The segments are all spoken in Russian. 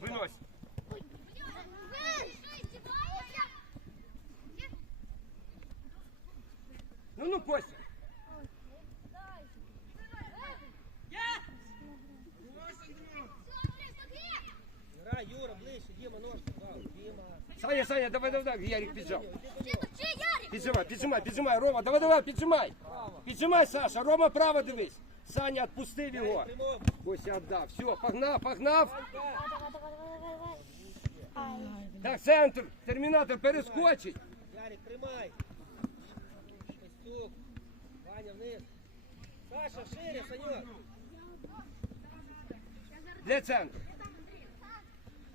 Данька ближче. Винось. Ну, ну, Костя. Грай, Юра, ближче. Діма, ножки. Вау, Діма. Саня, Саня, давай, давай, давай. Ярик піджав. Піджимай, піджимай, піджимай. Рома, давай, давай, піджимай. Піджимай, Саша. Рома, право дивись. Саня, відпустив його. Прямо. Костя віддав. Все, погнав, погнав. Данька. Так, центр. Термінатор перескочить. Ярик, тримай. Костюк. Ваня вниз. Саша, шире, Санек. Де центр?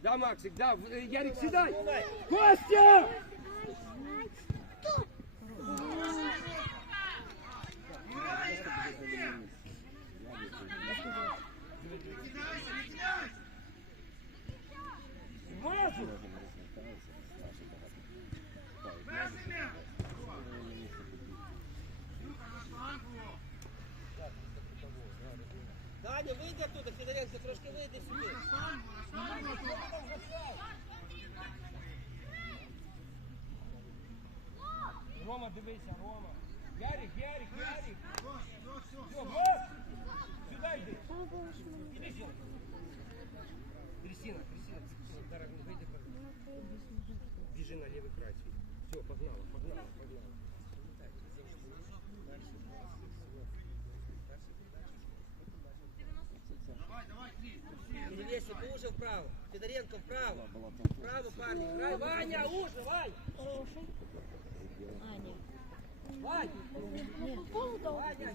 Да, Максик, да. В- е, Ярик, сідай. Давай. Костя! трошки вийди сюди. Рома, дивися, Рома. Ярик, Ярик, Ярик. Все, вот. Сюда йди. Іди сюди. Кристина, Кристина, Дарак, не вийди. Біжи на лівий край. Все, погнала, погнала, погнала. Перевесик, уже вправо. Федоренко вправо. Вправо, парни. Грай, Ваня, уже, Вань. Хороший. А, нет. Вань. Нет. Ваня.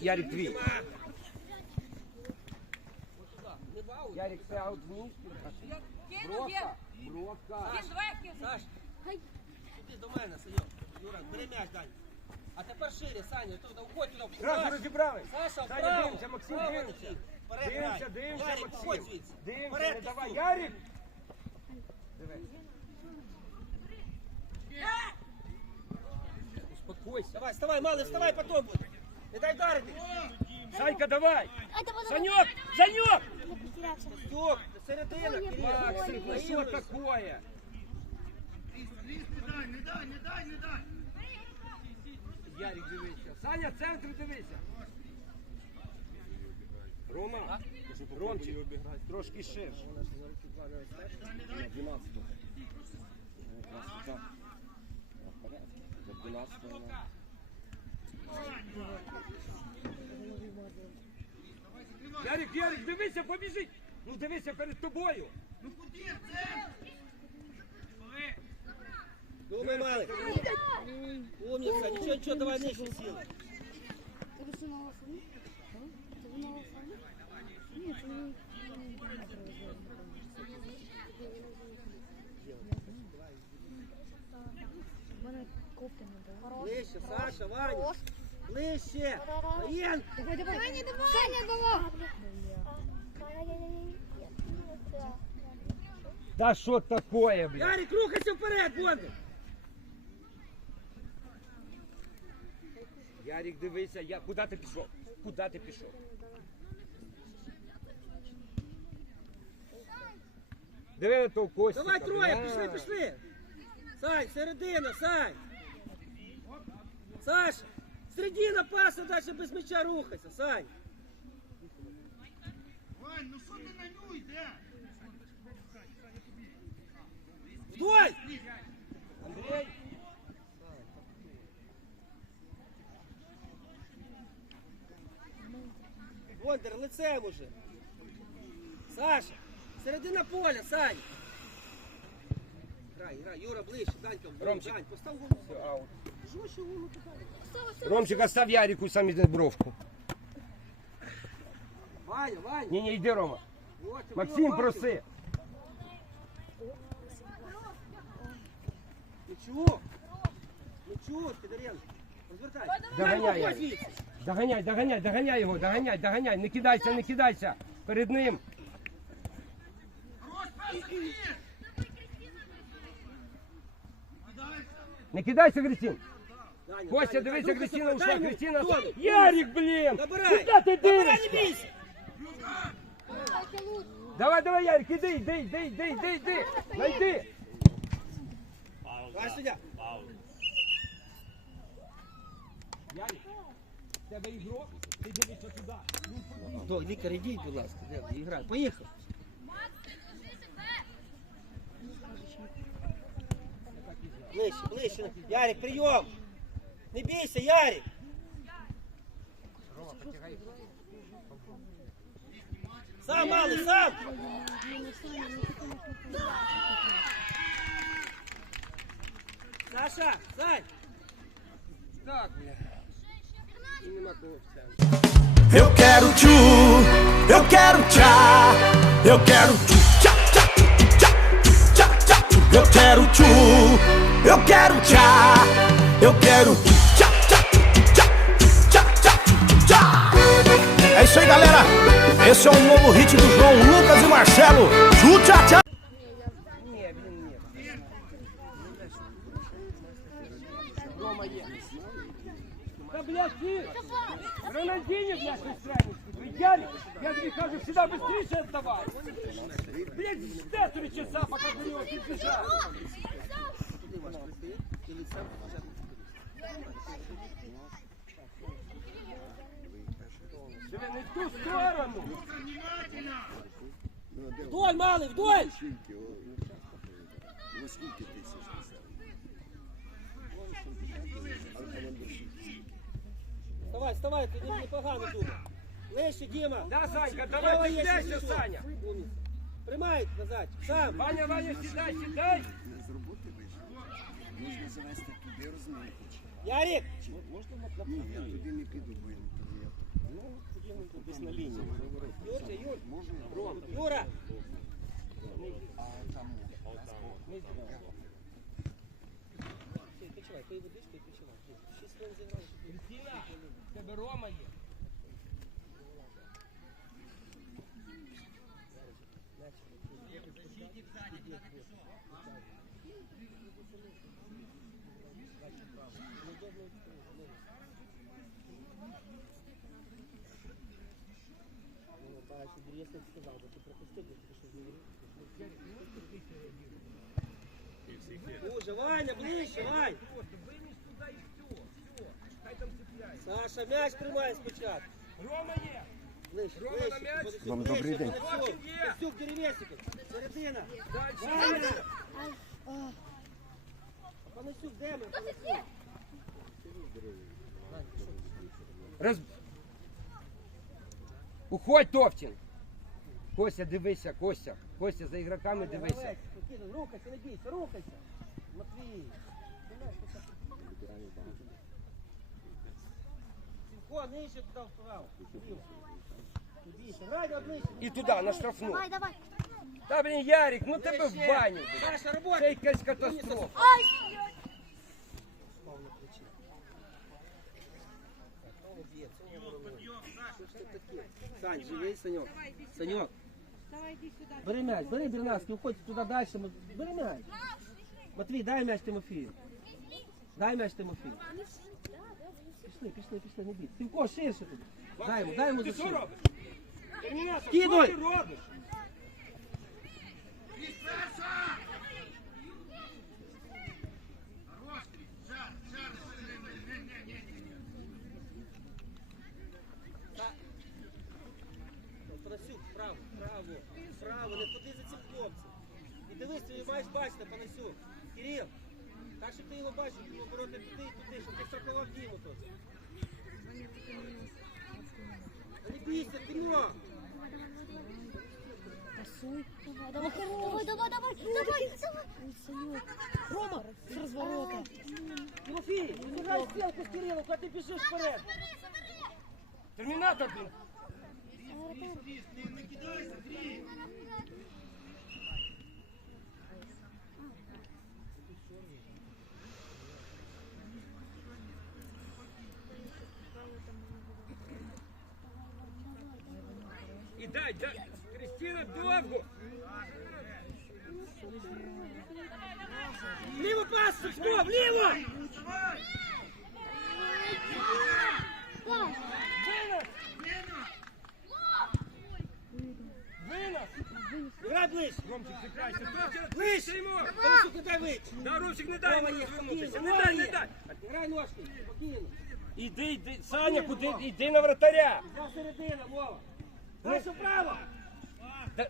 Ярик, аут. Ярик, це аут вниз. Бровка, бровка. Саш, іди до мене, Саньок. Юра, бери м'яч, Дань. А тепер шире, Саня, туди, уходь туди. Зразу Саш, розібрали. Саша, Саня, вправо. дивимося, Максим, Вправо дивимося. тоді. Вперед Дивимося, грай. дивимося, Ярик, виходь Максим. звідси. Дивимося, Вперед, не давай. Костюк. Ярик! Диви. Успокойся. Давай, вставай, малый, вставай, потом будет. Не дай дарити. Санька, давай! Это вот Санек! Санек! Стюк, середина, Кирилл. Максим, ну что Наигрывайся. такое? Ярик, дивися. Саня, центр дивися. Рома, Ромчик, трошки ширше. Ярик, Ярик, дивися, побіжить. Ну дивися перед тобою. Думай, малый. Умница, ничего, ничего, давай не було. Ближче, Саша, Ваня. Ближче. Воен. Давай, давай. Саня, давай. Саня, давай. Да що такое, блядь? Ярик, рухайся вперед, Бондар. Ярик, дивися, я... куди ти пішов? Куди ти пішов? Диви на того Костіка. Давай троє, бля. пішли, пішли. Сань, середина, Сань. Саша, середина паса, дальше без м'яча рухайся, Сань. Вань, ну що ти на ню йде? Стой! Андрій, Бондар, лицем уже. Саша, середина поля, Сань. Грай, грай, Юра, ближче, Данька, в Ромчик. Дань, постав голову. Все, аут. Жорстче голову туди. Ромчик, остав Ярику самі бровку. Ваня, Ваня. Ні, ні, йди, Рома. Вот, Максим, вот, проси. Нічого. Нічого, Федоренко. Розвертай. Доганяй, Дай, Ярик. звідси. Доганяй, доганяй, доганяй його, доганяй, доганяй. Не кидайся, не кидайся. Перед ним. Хорош, пас, Сергій! Не кидайся, Христин. Даня, Костя, Даня, дивися, Даня, Христина дай ушла, йому Христина. зону. Ярик, блін! Набирай. Куди ти Набирай, не дивишся? бійся. Давай, давай, Ярик, іди, іди, іди, іди, іди, іди. Найди. Давай суддя. Ярик, в тебе ігрок, ти дивишся туди. До, лікар, ідіть, будь ласка. Де, Іграй. Поїхав. Ближче, ближче. Ярик, прийом. Не бійся, Ярик. Сам, малий, сам. Саша, Сань. Так, бля. Eu quero tchu, eu quero tchá, eu quero tchu, tchá, tchá, tchá, tchá, tchá. Eu quero tchu, eu quero tchá, eu quero tchá, tchá, tchá, tchá, tchá, tchá. É isso aí, galera. Esse é um novo hit do João Lucas e Marcelo. Tchu, tchá, tchá. блядь, ти! Рональдіні, блядь, устраиваешь. Ярик, я тобі кажу, сюди быстріше отдавай. Блядь, де три часа, пока до нього підбіжав. Куди можеш прийти? Или сам почати? Диви, не в ту сторону. Вдоль, малий, вдоль! Вставай, вставай, ти непогано думав. Ближче, Діма. Да, Санька, давай є, підняйся. Саня. Приймай назад, сам. Ваня, Ваня, сідай, сідай. з роботи вийшов. Можна завести туди розминку. Ярик! Ні, я туди не піду, бо я не піду. Ну, десь на лінії. Юрче, Юр. Можна? Тебе Рома є. Павел, если бы сказал, бы ты пропустил, бы ты что не Уже, Ваня, ближче, Вань! Саша, м'яч тримає спочатку. Рома є. Ближче, Рома ближче. на м'яч. Подосюк, Вам ближче, добрий день. Подосюк, Подосюк, деревесику. Середина. Дальше. Ваня! Понесюк, де ми? Понесюк. Роз... Уходь, Товчин. Костя, дивися, Костя. Костя, за ігроками дивися. Давай, Спокійно, рухайся, не бійся, рухайся. Матвій. Сімко, нижче туди вправо. Не бійся, грай однижче. І туди, на штрафну. Давай, давай. Та, блін, Ярик, ну тебе в баню. Саша, Це робота. якась катастрофа. Ай! Павло кричить. Так, Павло б'є, це не робить. Що ж ти таке? Сань, живий, Саньок. Саньок. Бери м'яч, бери Бернацький, уходь туди далі. ми- Бери м'яч. Матвій, дай м'яч Тимофію. Дай м'яч Тимофію. Пішли, пішли, пішли, не бій. Сімко, ширше туди. Дай йому, дай йому Ти за що шию. робиш? Термінатор, Скидуй! що ти робиш? Панасюк, право, право, право, не ходи за цим хлопцем. І дивись, ти маєш бачити, Панасюк. Кирил, щоб ти його бачив, його обороти туди і туди, щоб ти страхував діло то. Не бійся, Тимо! Пасуй. Давай, давай, давай, давай, давай, давай, давай. Рома, с разворота. Тимофей, убирай стрелку с Кирилловку, а ты бежишь вперед. Терминатор, блин. Не кидайся, Андрей. Кристина, довгу! Вліво пас, Сушко, вліво! Вынос! Град лиш! Ромчик, цепляйся! Лиш! Колесук, не дай лиш! Да, Ромчик, не дай мені звернутися! Не дай, не дай! Грай ножки, спокійно! Іди, іди, Саня, куди, іди на вратаря! За середина, Вова! Дальше вправо. Да-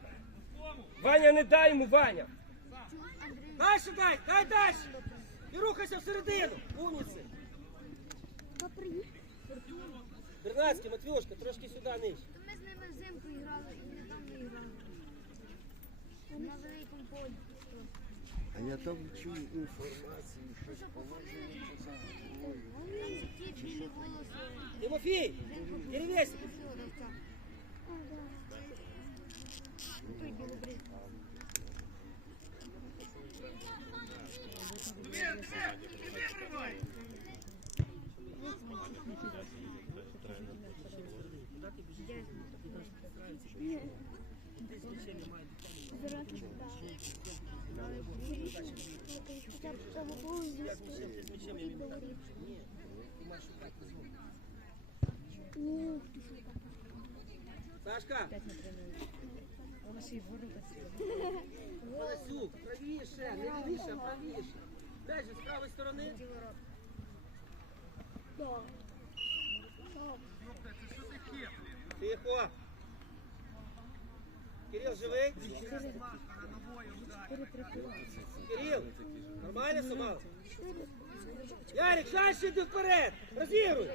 Ваня, не дай йому, Ваня. Дальше дай, дай дальше. І рухайся всередину. Умниці. Хто приїхав? Бернацький, Матвішка, трошки сюди нижче. То ми з ними взимку грали і недавно грали. На великому полі. А я там чую інформацію, що положили поза. Ті білі волоси. Тимофій, перевесик. Федоровця. Той білобрий. Ну, Сашка. Панасюк, правіше, не лівіше, а правіше. Дальше, з правої сторони. Тихо. Кирил, живий? Кирил, нормально собал? Ярик, шанс иди вперед! Розігруй!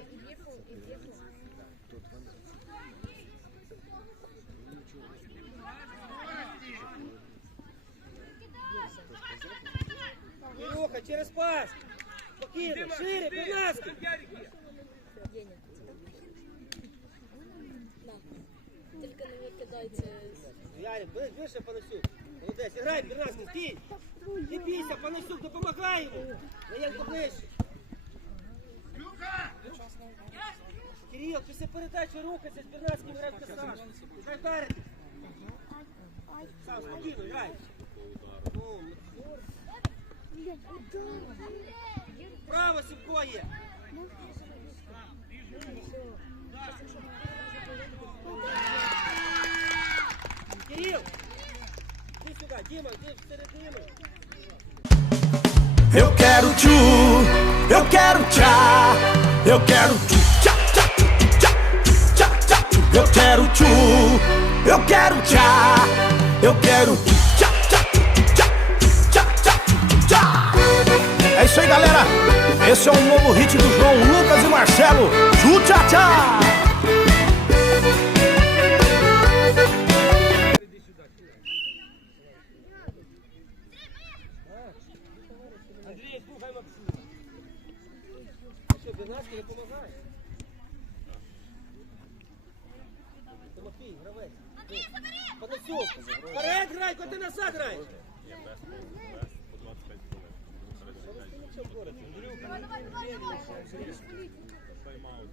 Кирюха, через пас! Спокійно, шире, є. Тільки не викидайте. Ярик, ви- вище Панасюк. Молодець, грай, Бернацький, стій! Не бійся, Панасюк, допомагай йому! Наєнко ближче. Кирил, після передачі рухайся, з Бернацьким грай в касаж. Дай вдарити. Сам, спокійно, грай. Ну, Право, Сівко є. Кирил, іди сюди, Діма, іди всередину. Eu quero tchu, eu quero tchá, eu quero tchu, tchá, tchá, tchá, tchá, tchá, tchu. eu quero tchu, eu quero tchá, eu quero tchá, isso aí, galera. Esse é o novo hit do João Lucas e Marcelo. Tchu, tchá, tchá. Андрій, слухай Максима. Тайм-аут.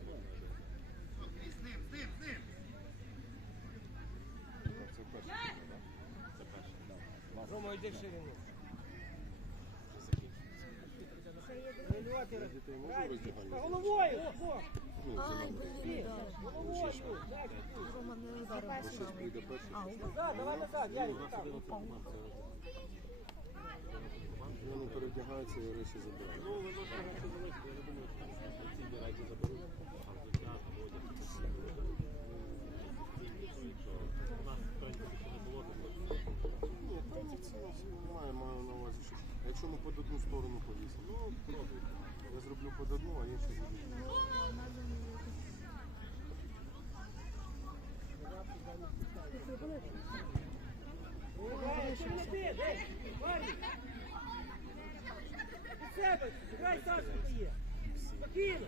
З ним, з ним, з ним. Це перше, так? Це перше, так. Рома, йди в ширину. Головою! Ай, блін, головою! Рома, не зараз. А, давай назад, я так вони перевдягаються і речі забирають. Ну, ви можете речі залишити, я не думаю, що ці речі заберуть. А взуття, одяг, якщо у нас, в принципі, ще не було, ні, проти цілого немає, маю на увазі, що якщо ми під одну сторону повісимо, ну пробуй. Я зроблю під одну, а іншу зроблю. Що ви не себе, грай Сашку ти є. Спокійно.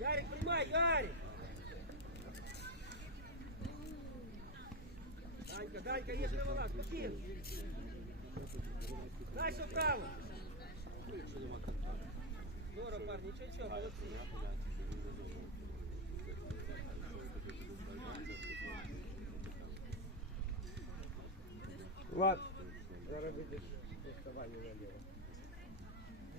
Ярик, приймай, Ярик. Данька, Данька, є живола, спокійно. Дальше вправо. Здорово, парни, нічого, нічого, молодці. Влад, зараз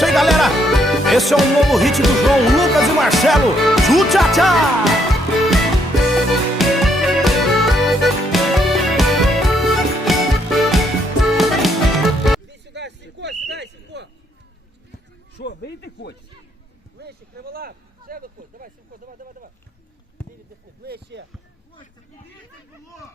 isso aí, galera. Esse é um novo hit do João Lucas e Marcelo. Tchu, tchá, tchá. Іди сюди, Сімко, сідай, Сімко. Що, вийти хочеш? Ближче, криволап. Ще виходь. Давай, Сімко, давай, давай, давай. Іди віддихни. Ближче. Костя, куди це було?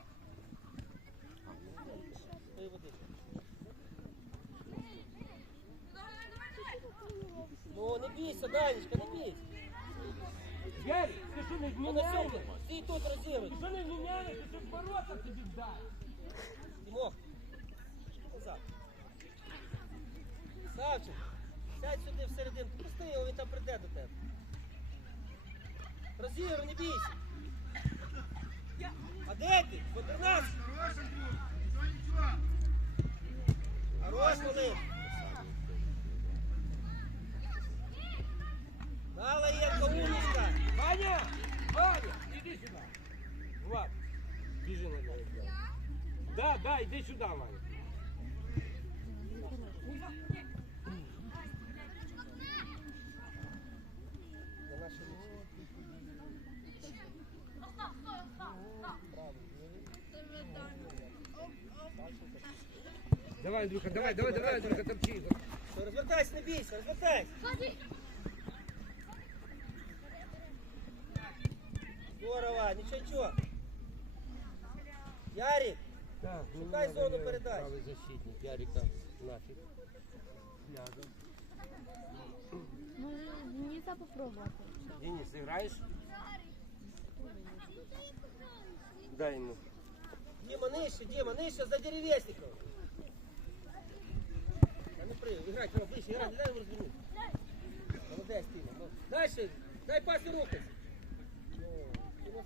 Не бійся, Данечка, не бійся. Ярик, ти що не Ну, на сьому. Стій тут, розігруй. Ти що не зміняєш? Ти що бороться тобі дай? Тимох, назад. Савчик, сядь сюди всередину. Пусти його, він там прийде до тебе. Розігруй, не бійся. Да, да, іди сюди, Ваня. Це наша річ. Давай, Андрюха, давай, давай, давай, Андрюха, топчи. Все, Розвертайся, не бійся, розвертайся. Здорово, нічого, нічого. Ярик, Так, Шукай зону передач. Правий защитник, Ярика, нафиг. Ляжем. Може, Дениса попробувати? Денис, играешь? Дай ему. Дима, нижче, Дима, нижче за деревесником. А не прыгай, играй, Тима, ближче, играй, не дай ему развернуть. Молодец, Тима. ну. Дальше, дай пас и рухайся. Ну,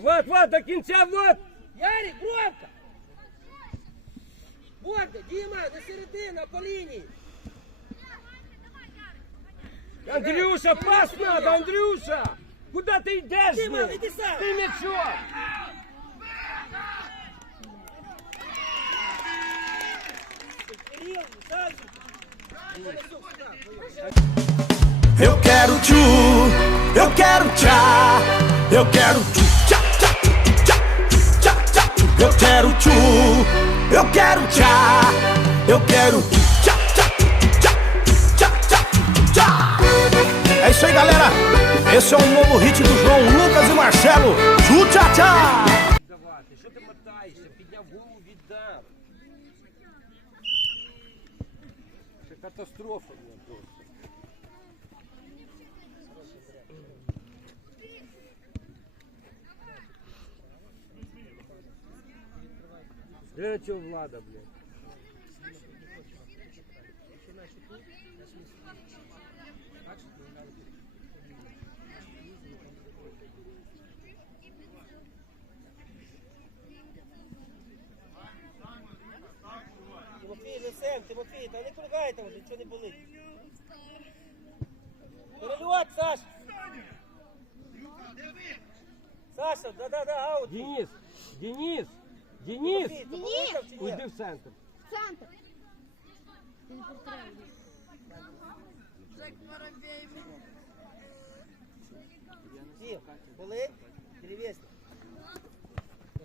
Вот, вот, до кінця, вот! Ярик, громко! Богдан, Дима, на середину, по линии. Андрюша, пас надо, Андрюша! Куда ты идешь? Дима, иди сам. Ты ничего! Eu quero tchu, eu quero tchá, eu quero tchu, Eu quero tchu, eu quero tchá, eu quero tchá, tchá, tchá, tchá, tchá, tchá. É isso aí, galera. Esse é um novo hit do João Lucas e Marcelo. Tchu, tchá, tchá. Давати, що ти мотаєшся? Підняв голову віддав. Це катастрофа була просто. Для чого влада, блядь? Тимофій, Лисем, Тимофій, та не кульгайте вже, нічого не болить. Перельот, Саш! Саша, да-да-да, аут. Денис! Денис! Денис! Тимофій, то болить там чи ні? Уйди в центр. Центр. Ти не повторяй. Дім, болить? Перевесник.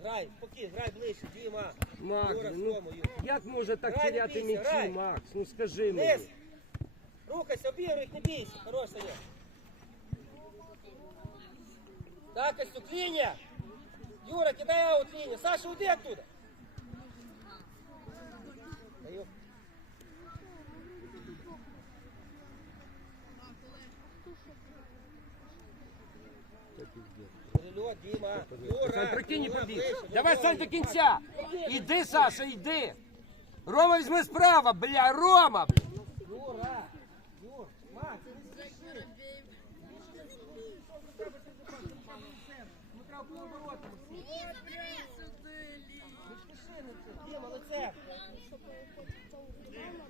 Грай, спокій, грай ближче, Діма. Макс, Юра, ну Сому, Юра. як може так Грай, не теряти бійся, грай. м'ячі, Макс? Ну скажи Низ. мені. Рухайся, обігруй їх, не бійся. Хорош, Саня. Так, Костюк, лінія. Юра, кидай аут лінію. Саша, уйди оттуда. Даю. Перельот, Дима. Юра, Сань, прикинь, не Юра, побіг. ближче, Давай, до Сань, до голови. кінця. Іди, Саша, іди. Рома візьми справа, бля, Рома, бля. Юра, Юр, Макс, це. Діма,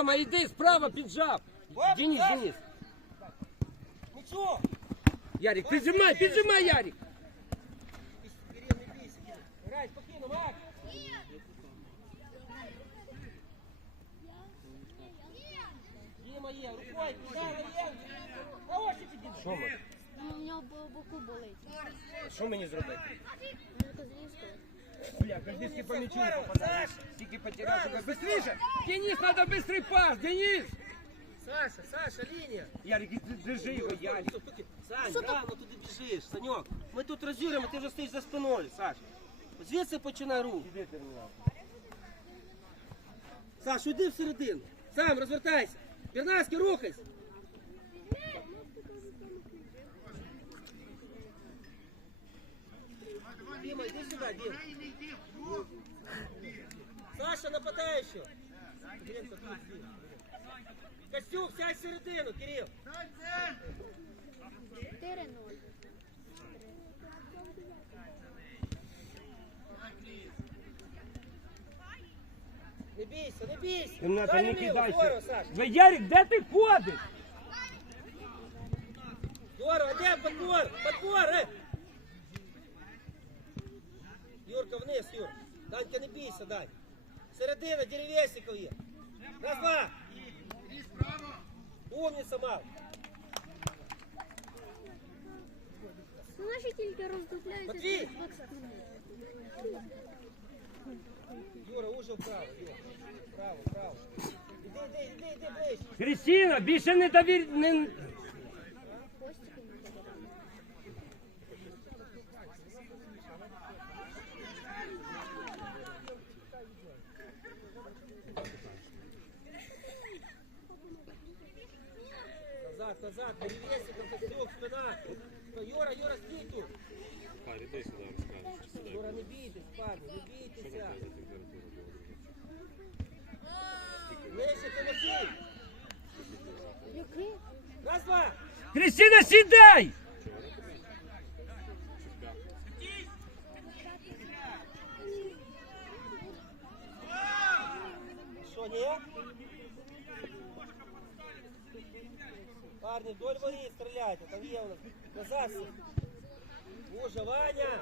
Рома, іди, справа піджав. Оп, Денис, оп. Денис. Нічого. Ярик, піджимай, піджимай, Ярик. Кирил, не бійся, Кирил. Грай, спокійно, Макс. Діма є, рукою, куди є? Хороший тобі. Що ми? Ну, у нього по боку болить. Що мені зробити? Ну, козлівського. Бля, Козлівський по мячу не попадає. Тільки потеряв, що быстріше. Денис, надо быстрый пас, Денис. Саша, Саша, лінія. Ярик, іди, держи його, Ярик. Стоп, поки. Сань, рано туди біжиш, Саньок. Ми тут розіграємо, ти вже стоїш за спиною, Саш. Звідси починай рух. Іди, термінал. Саш, уйди всередину. Сам розвертайся. Бернацький, рухайся. Дима, иди сюда, Дим. Саша, нападай Дим. Костюк, сядь в середину, Кирилл. 4-0. Не бійся, не бійся. Дай не. Саш. Ви, Ярик, де ти ходиш? Здорово, де подбор? Подбор, э! Юрка, вниз, Юр. Данька, не бійся, Дань. Середина, деревесиков є. Раз, два. Умниця, мав. Ну, наші тільки роздупляються. Матвій! з бокса. Юра, уже вправо, Юра. Вправо, вправо. Іди, іди, іди, іди ближче. Кристина, більше не довір... Не... Назад, назад, деревесиков, костюк, спина. Юра, Юра, стій тут. Юра, не бійтесь, парні, не бійтеся. Ближче, Тимофій. Який? Раз, два. Кристина, сідай! Парни, вдоль воріт стріляйте, там є у нас. Всі. Уже, Ваня.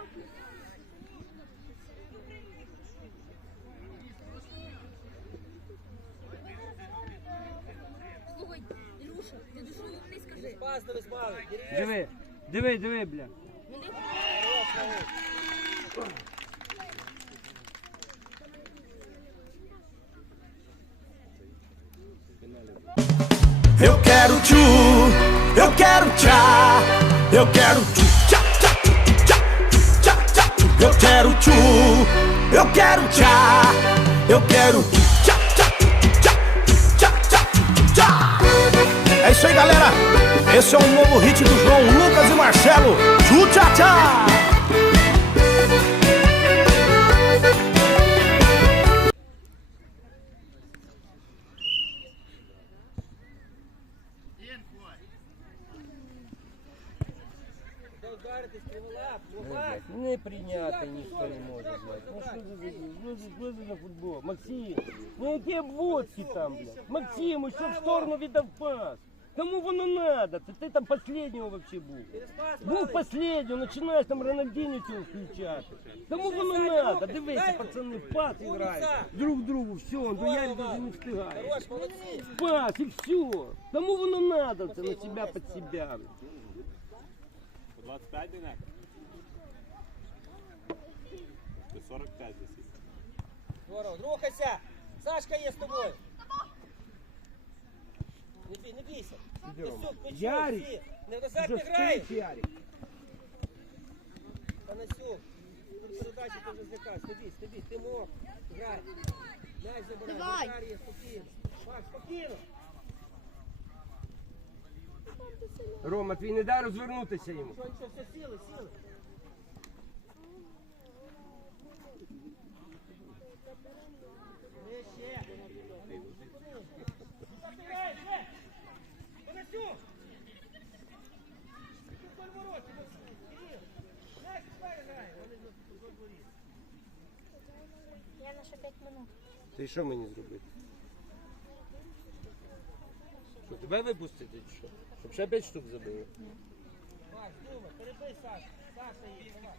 Слухай, Ілюша, ти дуже умний скажи. Пас дивись, мали. Дерев'яс. Диви, диви, диви, бля. Хорош, Ваня. Quero tchu, eu quero tchá, eu quero tchu, tchá, tchá, tchá, tchá, tchá, eu quero tchu, eu quero tchá, eu quero tchá, tchá, tchá, tchá, tchá, tchá. É isso aí, galera. Esse é um novo hit do João Lucas e Marcelo. Tchu, tchá, tchá. Не прийняти ніхто не може, блядь. Ну що це за що це- що це за футбол? Максим, ну які обводки там, блядь? Максим, ось що в сторону віддав пас. Кому воно надо? Ти, ти там последнього вообще був. Через пас, Був мали. последнього, починаєш там Рональдінho цього включати. Кому воно надо? Дивися, пацани, в пас грають. Друг другу, все, он до Ярі даже не встигає. Хорош, молодці. Пас і все. Кому воно надо? Це на себя під себя. 25 денег? Ти 45 десь. Здорово, рухайся. Сашка є з тобою. Не бій, не бійся. Костюк, плечо, Ярик! всі. Не назад не Ярик. Панасюк. Тут передачі ти вже злякав. Стебі, стебі, ти мог. Грай. М'яч забирай. Давай. Є, спокійно. Спокійно. Рома, твій не дай розвернутися йому. Що, що, все, сіли, сіли. Я минут. Ти що мені зробити? Що, тебе випустити чи що? Щоб ще 5 штук забили. Саша давай.